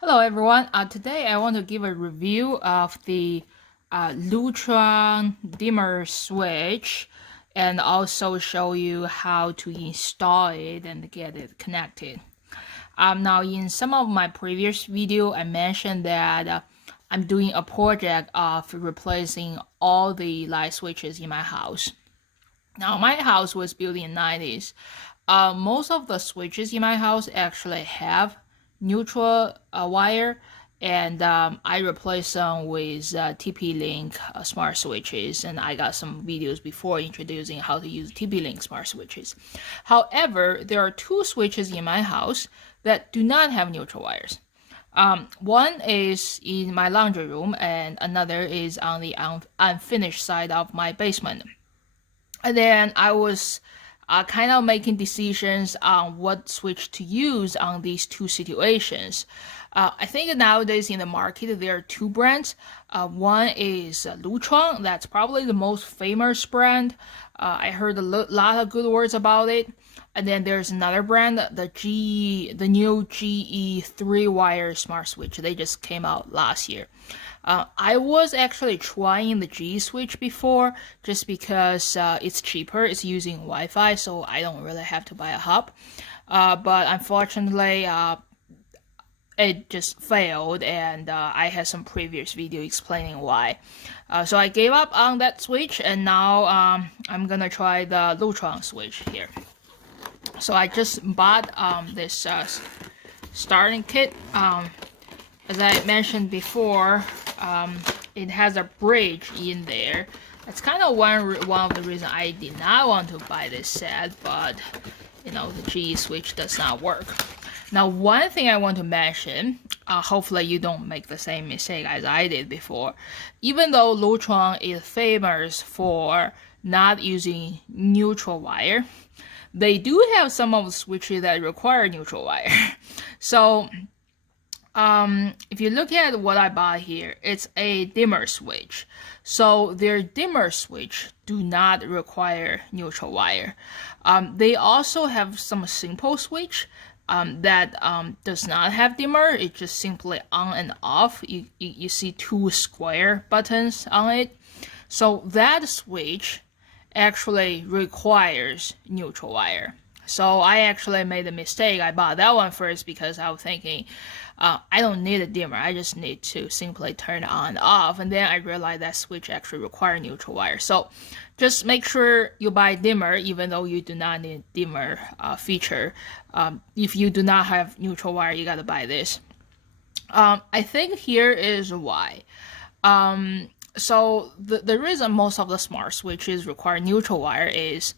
Hello everyone. Today I want to give a review of the Lutron dimmer switch and also show you how to install it and get it connected. Now in some of my previous video I mentioned that I'm doing a project of replacing all the light switches in my house. Now my house was built in the 90s. Most of the switches in my house actually have neutral wire, and I replaced them with TP Link smart switches, and I got some videos before introducing how to use TP Link smart switches. However, there are two switches in my house that do not have neutral wires. One is in my laundry room, and another is on the unfinished side of my basement. And then I was kind of making decisions on what switch to use on these two situations. I think nowadays in the market there are two brands. One is Lutron. That's probably the most famous brand. I heard a lot of good words about it. And then there's another brand, the new GE 3-wire smart switch. They just came out last year. I was actually trying the G switch before just because it's cheaper. It's using Wi-Fi, so I don't really have to buy a hub. But unfortunately, it just failed, and I had some previous video explaining why. So I gave up on that switch, and now I'm gonna try the Lutron switch here. So I just bought this starting kit. As I mentioned before, it has a bridge in there. That's kind of one of the reasons I did not want to buy this set, but you know, the G switch does not work. Now, one thing I want to mention, hopefully you don't make the same mistake as I did before. Even though Lutron is famous for not using neutral wire, they do have some of the switches that require neutral wire. So if you look at what I bought here, it's a dimmer switch. So their dimmer switch do not require neutral wire. They also have some simple switch that does not have dimmer. It's just simply on and off. You see two square buttons on it. So that switch actually requires neutral wire. So I actually made a mistake. I bought that one first because I was thinking, I don't need a dimmer. I just need to simply turn it on and off. And then I realized that switch actually requires neutral wire. So just make sure you buy dimmer, even though you do not need dimmer feature. If you do not have neutral wire, you gotta buy this. I think here is why. So the reason most of the smart switches require neutral wire is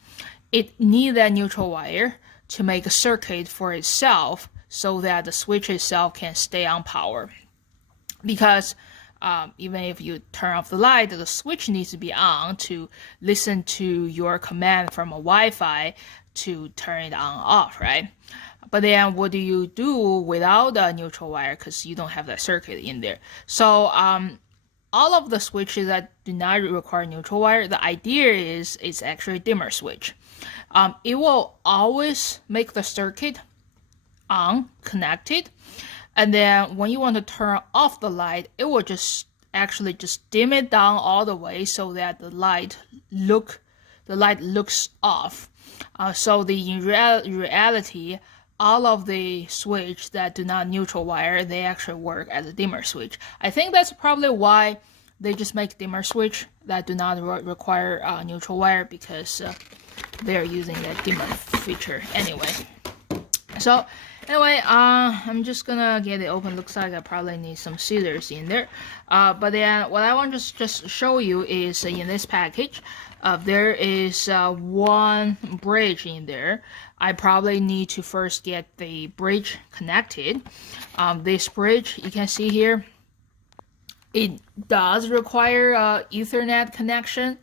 it needs that neutral wire to make a circuit for itself so that the switch itself can stay on power. Because even if you turn off the light, the switch needs to be on to listen to your command from a Wi-Fi to turn it on off, right? But then what do you do without the neutral wire because you don't have that circuit in there? So all of the switches that do not require neutral wire, the idea is it's actually a dimmer switch. It will always make the circuit on, connected, and then when you want to turn off the light, it will just dim it down all the way so that the light looks off. So in reality, all of the switch that do not neutral wire, they actually work as a dimmer switch. I think that's probably why they just make dimmer switch that do not require neutral wire, because they're using that dimmer feature anyway. So anyway, I'm just gonna get it open. Looks like I probably need some scissors in there. But then what I want to just show you is in this package, there is one bridge in there. I probably need to first get the bridge connected. This bridge, you can see here, it does require Ethernet connection.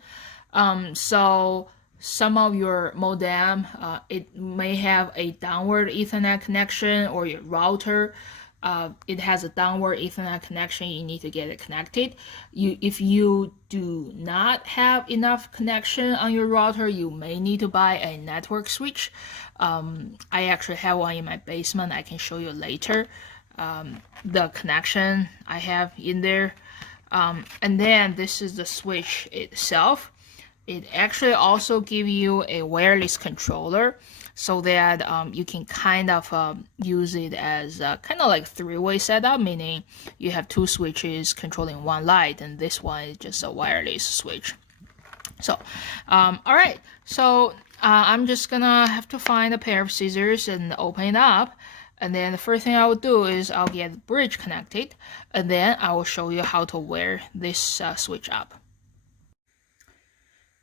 So some of your modem, it may have a downward Ethernet connection, or your router, it has a downward Ethernet connection. You need to get it connected. If you do not have enough connection on your router, you may need to buy a network switch. I actually have one in my basement. I can show you later. the connection I have in there. And then this is the switch itself. It actually also gives you a wireless controller so that you can kind of use it as kind of like three-way setup, meaning you have two switches controlling one light, and this one is just a wireless switch. So, all right, so I'm just gonna have to find a pair of scissors and open it up. And then the first thing I will do is I'll get the bridge connected, and then I will show you how to wire this switch up.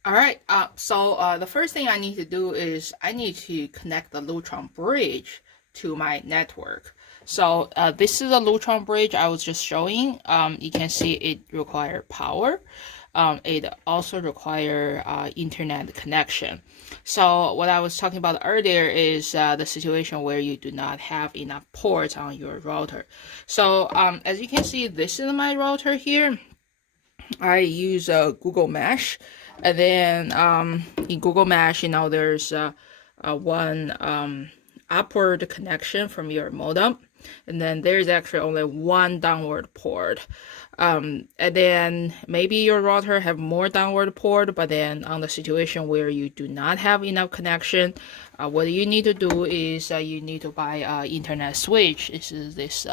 All right, so the first thing I need to do is I need to connect the Lutron bridge to my network. So this is a Lutron bridge I was just showing. You can see it requires power. It also requires internet connection. So what I was talking about earlier is the situation where you do not have enough ports on your router. So as you can see, this is my router here. I use Google Mesh, and then in Google Mesh, you know, there's one upward connection from your modem, and then there's actually only one downward port. And then maybe your router have more downward port, but then on the situation where you do not have enough connection, what you need to do is you need to buy an internet switch. This is this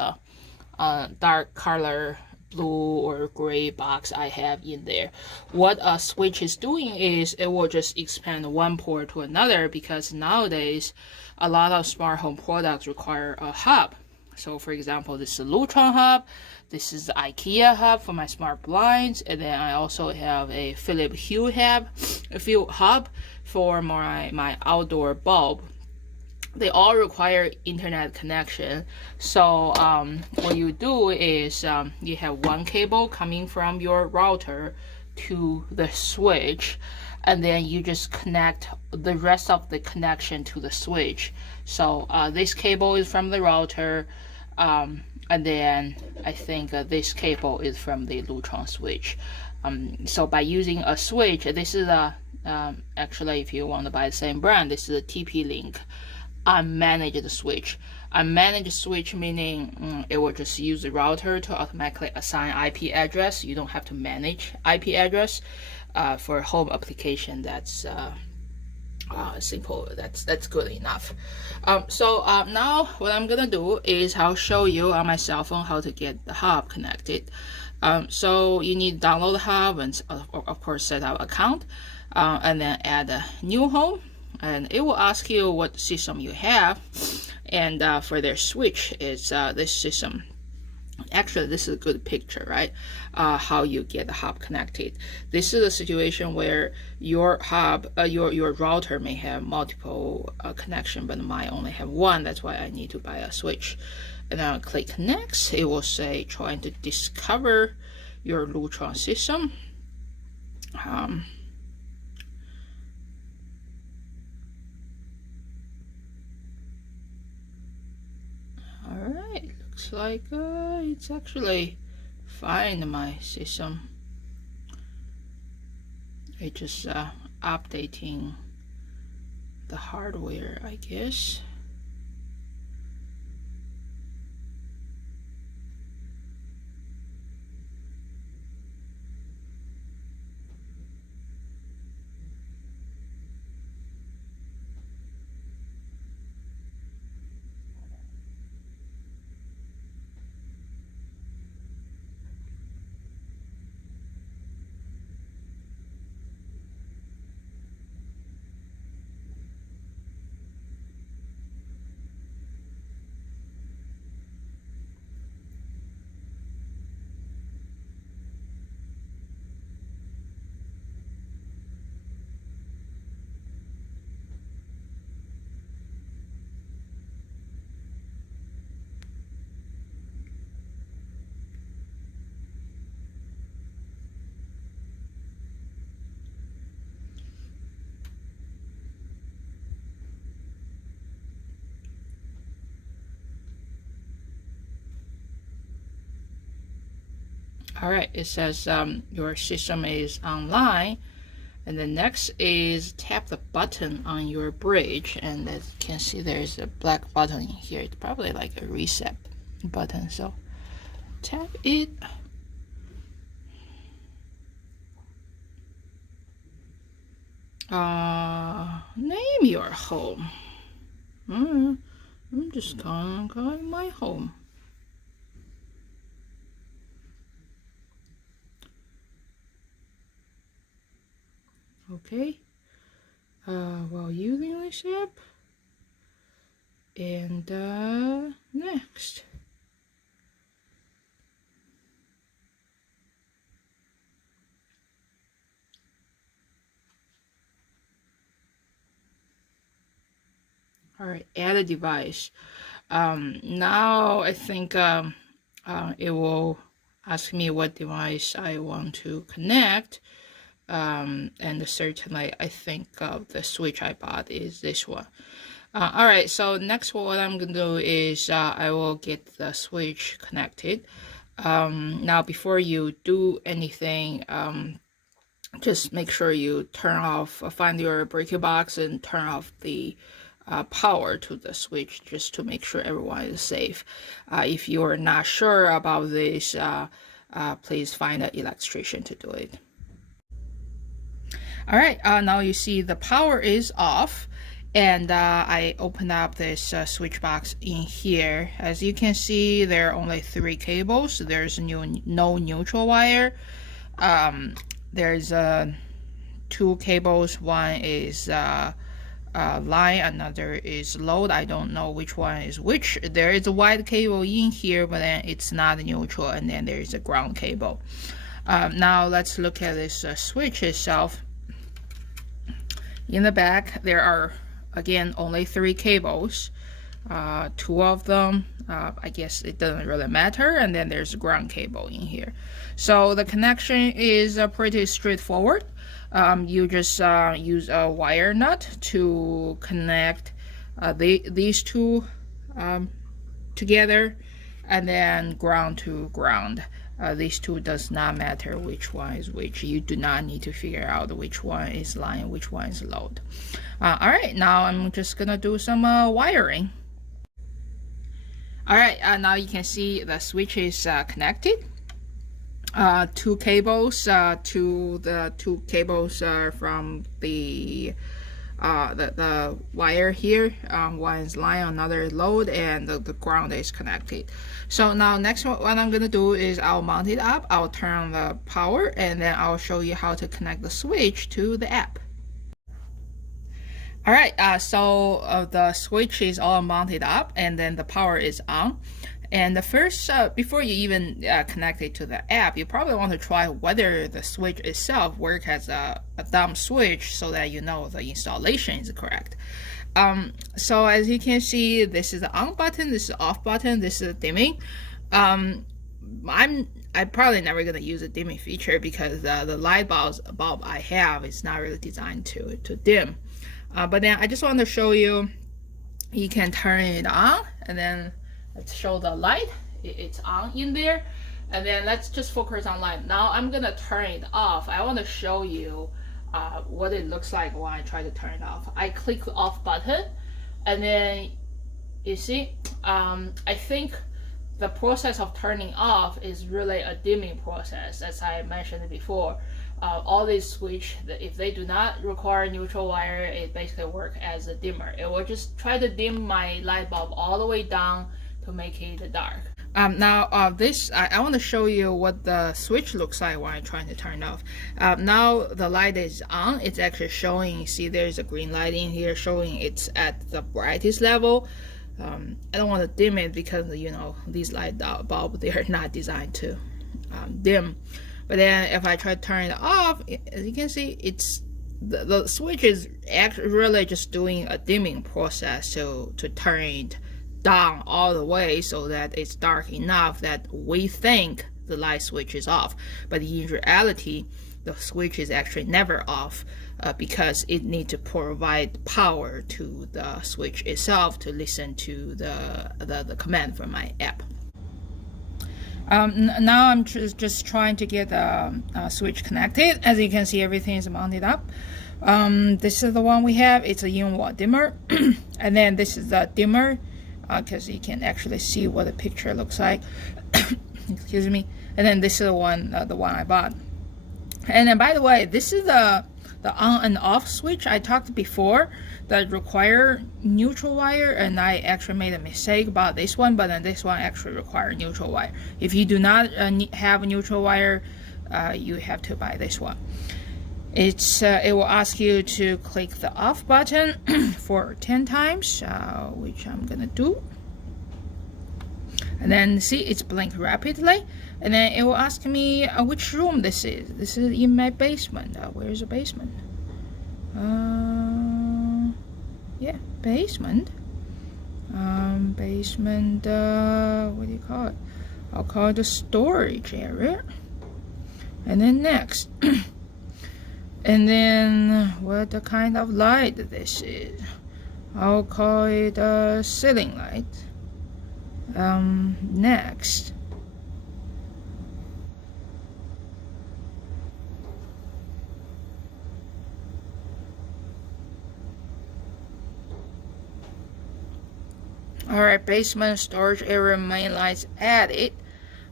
dark color blue or gray box I have in there. What a switch is doing is it will just expand one port to another, because nowadays a lot of smart home products require a hub. So for example, this is a Lutron hub, this is the IKEA hub for my smart blinds, and then I also have a Philips Hue hub for my outdoor bulb. They all require internet connection. So what you do is you have one cable coming from your router to the switch, and then you just connect the rest of the connection to the switch. So this cable is from the router, and then I think this cable is from the Lutron switch. So by using a switch, this is a actually, if you want to buy the same brand, this is a TP Link unmanaged switch. Unmanaged switch meaning it will just use the router to automatically assign IP address. You don't have to manage IP address. For home application, that's simple. That's good enough. So now what I'm gonna do is I'll show you on my cell phone how to get the hub connected. So you need to download the hub and of course set up account, and then add a new home. And it will ask you what system you have, and for their switch, it's this system. Actually, this is a good picture, right? How you get the hub connected. This is a situation where your hub, your router may have multiple connection, but mine only have one. That's why I need to buy a switch. And then I'll click next. It will say trying to discover your Lutron system. Alright, looks like it's actually fine, my system. It's just updating the hardware, I guess. All right, it says your system is online, and then next is tap the button on your bridge, and as you can see, there's a black button in here. It's probably like a reset button. So tap it. Name your home. I'm just gonna call it my home. Okay. While using this app. And next. All right, add a device. Now I think it will ask me what device I want to connect. And certainly I think the switch I bought is this one. All right, so next what I'm gonna do is I will get the switch connected. Now before you do anything, just make sure you turn off, find your breaker box and turn off the power to the switch, just to make sure everyone is safe. If you're not sure about this, please find an electrician to do it. All right, now you see the power is off, and I opened up this switch box in here. As you can see, there are only 3 cables. There's no neutral wire. There's 2 cables. One is line, another is load. I don't know which one is which. There is a white cable in here, but then it's not neutral, and then there is a ground cable. Now let's look at this switch itself. In the back, there are again only 3 cables. 2 of them, I guess it doesn't really matter, and then there's a ground cable in here. So the connection is pretty straightforward. You just use a wire nut to connect these 2 together, and then ground to ground. These 2 does not matter which one is which. You do not need to figure out which one is line, which one is load. All right, now I'm just gonna do some wiring. All right, now you can see the switch is connected. 2 cables to the 2 cables from the wire here. One is line, another load, and the ground is connected. So now next what I'm gonna do is I'll mount it up, I'll turn on the power, and then I'll show you how to connect the switch to the app. All right, so the switch is all mounted up, and then the power is on. And the first, before you even connect it to the app, you probably want to try whether the switch itself works as a dumb switch, so that you know the installation is correct. So as you can see, this is the on button, this is the off button, this is dimming. I'm probably never gonna use a dimming feature because the light bulb I have is not really designed to dim. But then I just want to show you, you can turn it on, and then let's show the light. It's on in there, and then let's just focus on light. Now I'm gonna turn it off. I want to show you what it looks like when I try to turn it off. I click the off button, and then you see, I think the process of turning off is really a dimming process, as I mentioned before. All these switch, if they do not require neutral wire, it basically works as a dimmer. It will just try to dim my light bulb all the way down to make it dark. Now this, I want to show you what the switch looks like when I'm trying to turn it off. Now the light is on. It's actually showing, see there's a green light in here showing it's at the brightest level. I don't want to dim it because, you know, these light bulbs, they are not designed to dim. But then if I try to turn it off, as you can see, it's the switch is actually really just doing a dimming process to turn it down all the way so that it's dark enough that we think the light switch is off. But in reality, the switch is actually never off because it needs to provide power to the switch itself to listen to the command from my app. Now I'm just trying to get the switch connected. As you can see, everything is mounted up. This is the one we have. It's a in-wall dimmer. And then this is the dimmer. because you can actually see what the picture looks like. Excuse me. And then this is the one I bought. And then, by the way, this is the on and off switch I talked before that require neutral wire, and I actually made a mistake about this one, but then this one actually requires neutral wire. If you do not have a neutral wire, you have to buy this one. It will ask you to click the off button for 10 times, which I'm gonna do. And then see, it's blink rapidly, and then it will ask me which room this is. This is in my basement. Where's the basement? Yeah, basement. Basement. What do you call it? I'll call it the storage area. And then next. And then what the kind of light this is? I'll call it a ceiling light. Next. Alright, basement storage area main lights added.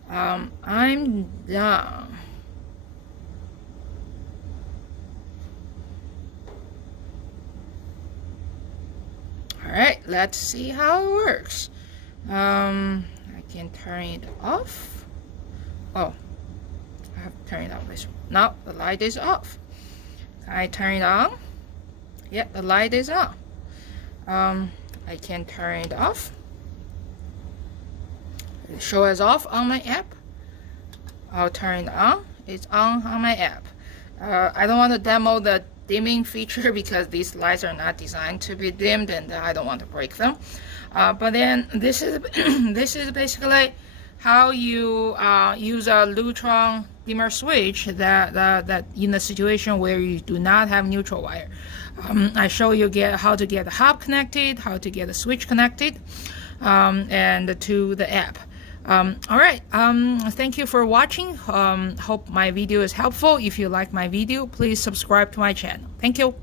I'm done. Alright, let's see how it works. I can turn it off. Oh, I have to turn it off this one. Now the light is off. Can I turn it on? Yeah, the light is on. I can turn it off. It shows off on my app. I'll turn it on. It's on my app. I don't want to demo the dimming feature because these lights are not designed to be dimmed, and I don't want to break them. But then this is this is basically how you use a Lutron dimmer switch that in a situation where you do not have neutral wire. I show you how to get the hub connected, how to get the switch connected, and to the app. All right, thank you for watching. Hope my video is helpful. If you like my video, please subscribe to my channel. Thank you.